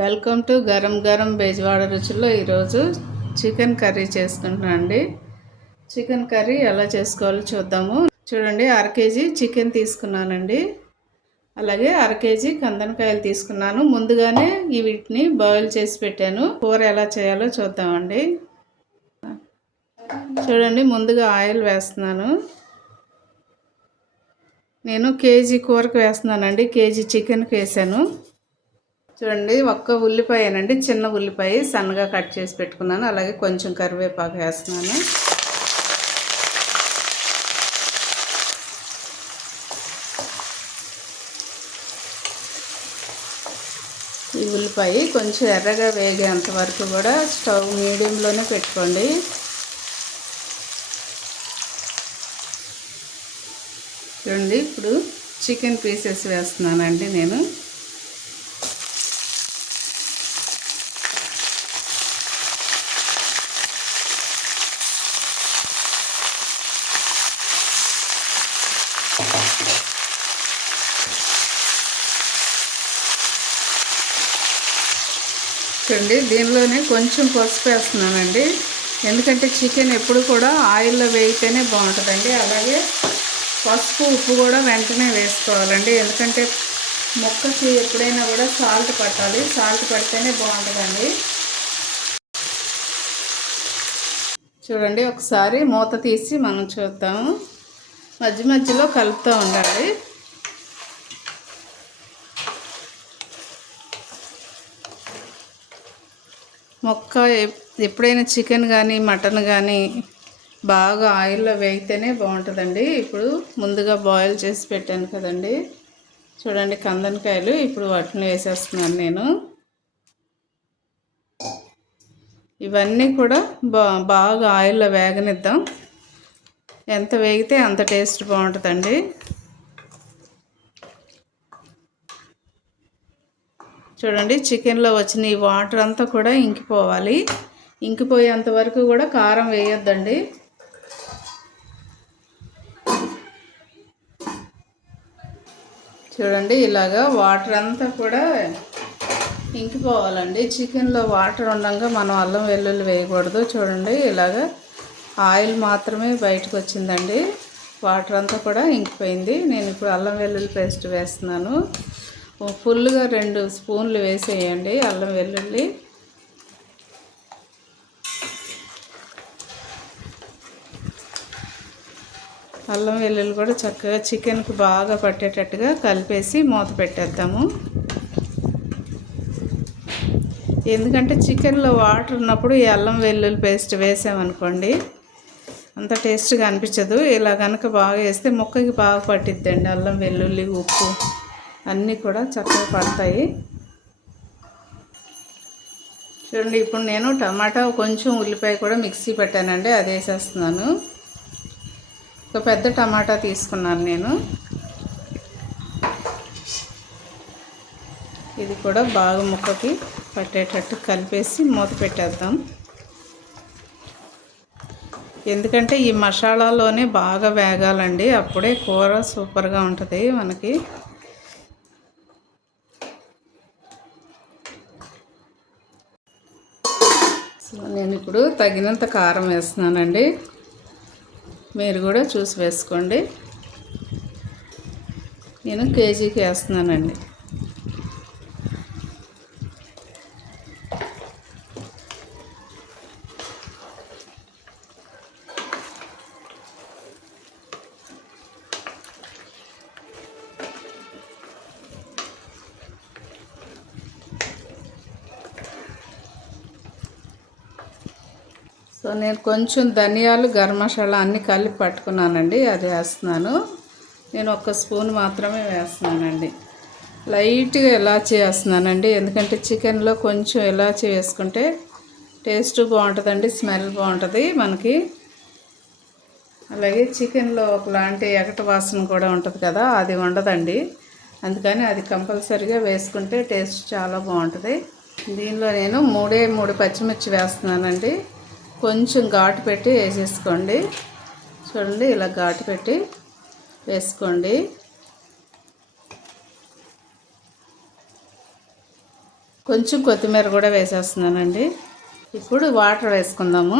Welcome to garam garam Bezawada రుచుల్లో ఈరోజు chicken curry చేసుకుంటున్నాను అండి. చికెన్ కర్రీ ఎలా చేసుకోవాలో చూద్దాము. చూడండి, 1/2 కేజీ చికెన్ తీసుకున్నానండి. అలాగే 1/2 కేజీ కందనకాయలు తీసుకున్నాను. ముందుగానే వీటిని బాయిల్ చేసి పెట్టాను. కూర ఎలా చేయాలో చూద్దామండి. చూడండి, ముందుగా ఆయిల్ వేస్తున్నాను. నేను కేజీ కూరకు వేస్తున్నానండి. కేజీ చికెన్కి వేసాను. చూడండి, ఒక్క ఉల్లిపాయనండి, చిన్న ఉల్లిపాయ సన్నగా కట్ చేసి పెట్టుకున్నాను. అలాగే కొంచెం కరివేపాకు వేస్తున్నాను. ఈ ఉల్లిపాయ కొంచెం ఎర్రగా వేగేంత వరకు కూడా స్టవ్ మీడియంలోనే పెట్టుకోండి. చూడండి, ఇప్పుడు చికెన్ పీసెస్ వేస్తున్నానండి నేను. చూడండి, దీనిలోనే కొంచెం పసుపు వేస్తున్నానండి. ఎందుకంటే చికెన్ ఎప్పుడు కూడా ఆయిల్లో వేయితేనే బాగుంటుందండి. అలాగే పసుపు ఉప్పు కూడా వెంటనే వేసుకోవాలండి. ఎందుకంటే ముక్కకి ఎప్పుడైనా కూడా సాల్ట్ పట్టాలి. సాల్ట్ పడితేనే బాగుంటుందండి. చూడండి, ఒకసారి మూత తీసి మనం చూద్దాము. మధ్య మధ్యలో కలుపుతూ ఉండాలి. మొక్క ఎప్పుడైనా చికెన్ కానీ మటన్ కానీ బాగా ఆయిల్లో వేయితేనే బాగుంటుందండి. ఇప్పుడు ముందుగా బాయిల్ చేసి పెట్టాను కదండి. చూడండి, కందనకాయలు ఇప్పుడు వాటిని వేసేస్తున్నాను నేను. ఇవన్నీ కూడా బాగా ఆయిల్లో వేగనిద్దాం. ఎంత వేగితే అంత టేస్ట్ బాగుంటుందండి. చూడండి, చికెన్లో వచ్చిన ఈ వాటర్ అంతా కూడా ఇంకిపోవాలి. ఇంకిపోయేంత వరకు కూడా కారం వేయొద్దండి. చూడండి, ఇలాగా వాటర్ అంతా కూడా ఇంకిపోవాలండి. చికెన్లో వాటర్ ఉండగా మనం అల్లం వెల్లుల్లి వేయకూడదు. చూడండి, ఇలాగా ఆయిల్ మాత్రమే బయటకు వచ్చిందండి. వాటర్ అంతా కూడా ఇంకిపోయింది. నేను ఇప్పుడు అల్లం వెల్లుల్లి పేస్ట్ వేస్తున్నాను. ఫుల్గా 2 స్పూన్లు వేసేయండి అల్లం వెల్లుల్లి. అల్లం వెల్లుల్లి కూడా చక్కగా చికెన్కి బాగా పట్టేటట్టుగా కలిపేసి మూత పెట్టేద్దాము. ఎందుకంటే చికెన్లో వాటర్ ఉన్నప్పుడు ఈ అల్లం వెల్లుల్లి పేస్ట్ వేసామనుకోండి అంత టేస్ట్గా అనిపించదు. ఇలా కనుక బాగా వేస్తే ముక్కకి బాగా పట్టిద్దండి. అల్లం వెల్లుల్లి ఉప్పు అన్నీ కూడా చక్కగా పడతాయి. చూడండి, ఇప్పుడు నేను టమాటా కొంచెం ఉల్లిపాయ కూడా మిక్సీ పెట్టానండి, అది వేసేస్తున్నాను. ఒక పెద్ద టమాటా తీసుకున్నాను నేను. ఇది కూడా బాగా ముక్కకి పట్టేటట్టు కలిపేసి మూత పెట్టేద్దాం. ఎందుకంటే ఈ మసాలాలోనే బాగా వేగాలండి, అప్పుడే కూర సూపర్గా ఉంటుంది మనకి. నేను ఇప్పుడు తగినంత కారం వేస్తున్నానండి. మీరు కూడా చూసి వేసుకోండి. నేను కేజీకి వేస్తున్నానండి. సో నేను కొంచెం ధనియాలు గరం మసాలా అన్నీ కలిపి పట్టుకున్నానండి, అది వేస్తున్నాను. నేను 1 స్పూన్ మాత్రమే వేస్తున్నానండి. లైట్గా ఇలాచీ వేస్తున్నానండి. ఎందుకంటే చికెన్లో కొంచెం ఇలాచీ వేసుకుంటే టేస్ట్ బాగుంటుందండి, స్మెల్ బాగుంటుంది మనకి. అలాగే చికెన్లో ఒకలాంటి ఎగట వాసన కూడా ఉంటుంది కదా, అది ఉండదండి. అందుకని అది కంపల్సరీగా వేసుకుంటే టేస్ట్ చాలా బాగుంటుంది. దీనిలో నేను 3 పచ్చిమిర్చి వేస్తున్నానండి. కొంచెం ఘాటు పెట్టి వేసేసుకోండి. చూడండి, ఇలా ఘాటు పెట్టి వేసుకోండి. కొంచెం కొత్తిమీర కూడా వేసేస్తున్నానండి. ఇప్పుడు వాటర్ వేసుకుందాము.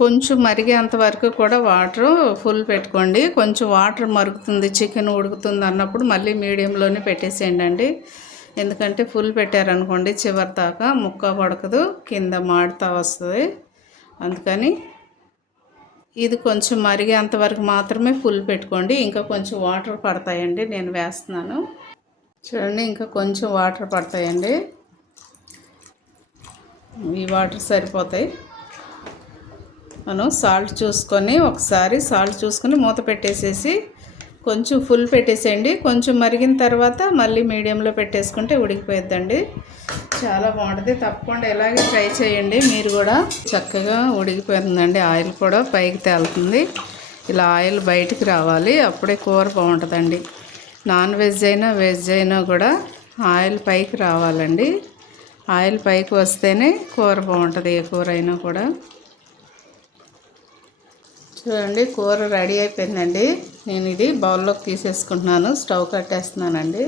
కొంచెం మరిగేంత వరకు కూడా వాటర్ ఫుల్ పెట్టుకోండి. కొంచెం వాటర్ మరుగుతుంది, చికెన్ ఉడుకుతుంది అన్నప్పుడు మళ్ళీ మీడియంలోనే పెట్టేసేయండి. ఎందుకంటే ఫుల్ పెట్టారనుకోండి చివరి దాకా ముక్క పడకదు, కింద మాడుతూ వస్తుంది. అందుకని ఇది కొంచెం మరిగేంత వరకు మాత్రమే ఫుల్ పెట్టుకోండి. ఇంకా కొంచెం వాటర్ పడతాయండి, నేను వేస్తున్నాను చూడండి. ఇంకా కొంచెం వాటర్ పడతాయండి, ఈ వాటర్ సరిపోతాయి. మనం సాల్ట్ చూసుకొని ఒకసారి సాల్ట్ చూసుకొని మూత పెట్టేసేసి కొంచెం ఫుల్ పెట్టేసేయండి. కొంచెం మరిగిన తర్వాత మళ్ళీ మీడియంలో పెట్టేసుకుంటే ఉడికిపోయిద్దండి. చాలా బాగుంటుంది. తప్పకుండా ఇలాగే ట్రై చేయండి మీరు కూడా. చక్కగా ఉడికిపోతుందండి, ఆయిల్ కూడా పైకి తేలుతుంది. ఇలా ఆయిల్ బయటికి రావాలి, అప్పుడే కూర బాగుంటుందండి. నాన్ వెజ్ అయినా వెజ్ అయినా కూడా ఆయిల్ పైకి రావాలండి. ఆయిల్ పైకి వస్తేనే కూర బాగుంటుంది, ఏ కూర అయినా కూడా. చూడండి కూర రెడీ అయిపోయిందండి. నేను ఇది బౌల్లోకి తీసేసుకుంటున్నాను, స్టవ్ కట్టేస్తున్నానండి.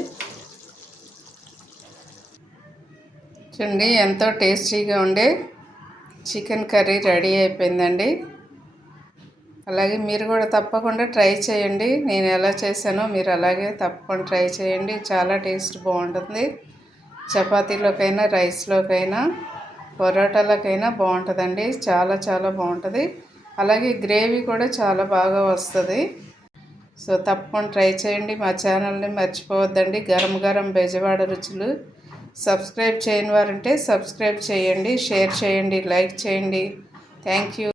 చూడండి ఎంతో టేస్టీగా ఉండే చికెన్ కర్రీ రెడీ అయిపోయిందండి. అలాగే మీరు కూడా తప్పకుండా ట్రై చేయండి. నేను ఎలా చేశానో మీరు అలాగే తప్పకుండా ట్రై చేయండి. చాలా టేస్ట్ బాగుంటుంది. చపాతీలోకైనా, రైస్లోకైనా, పొరాటాలకైనా బాగుంటుందండి. చాలా చాలా బాగుంటుంది. అలాగే గ్రేవీ కూడా చాలా బాగా వస్తుంది. సో తప్పకుండా ట్రై చేయండి. మా ఛానల్ని మర్చిపోవద్దండి. గరం గరం బెజవాడ రుచులు. సబ్స్క్రైబ్ చేయని వారంటే సబ్స్క్రైబ్ చేయండి, షేర్ చేయండి, లైక్ చేయండి. Thank you.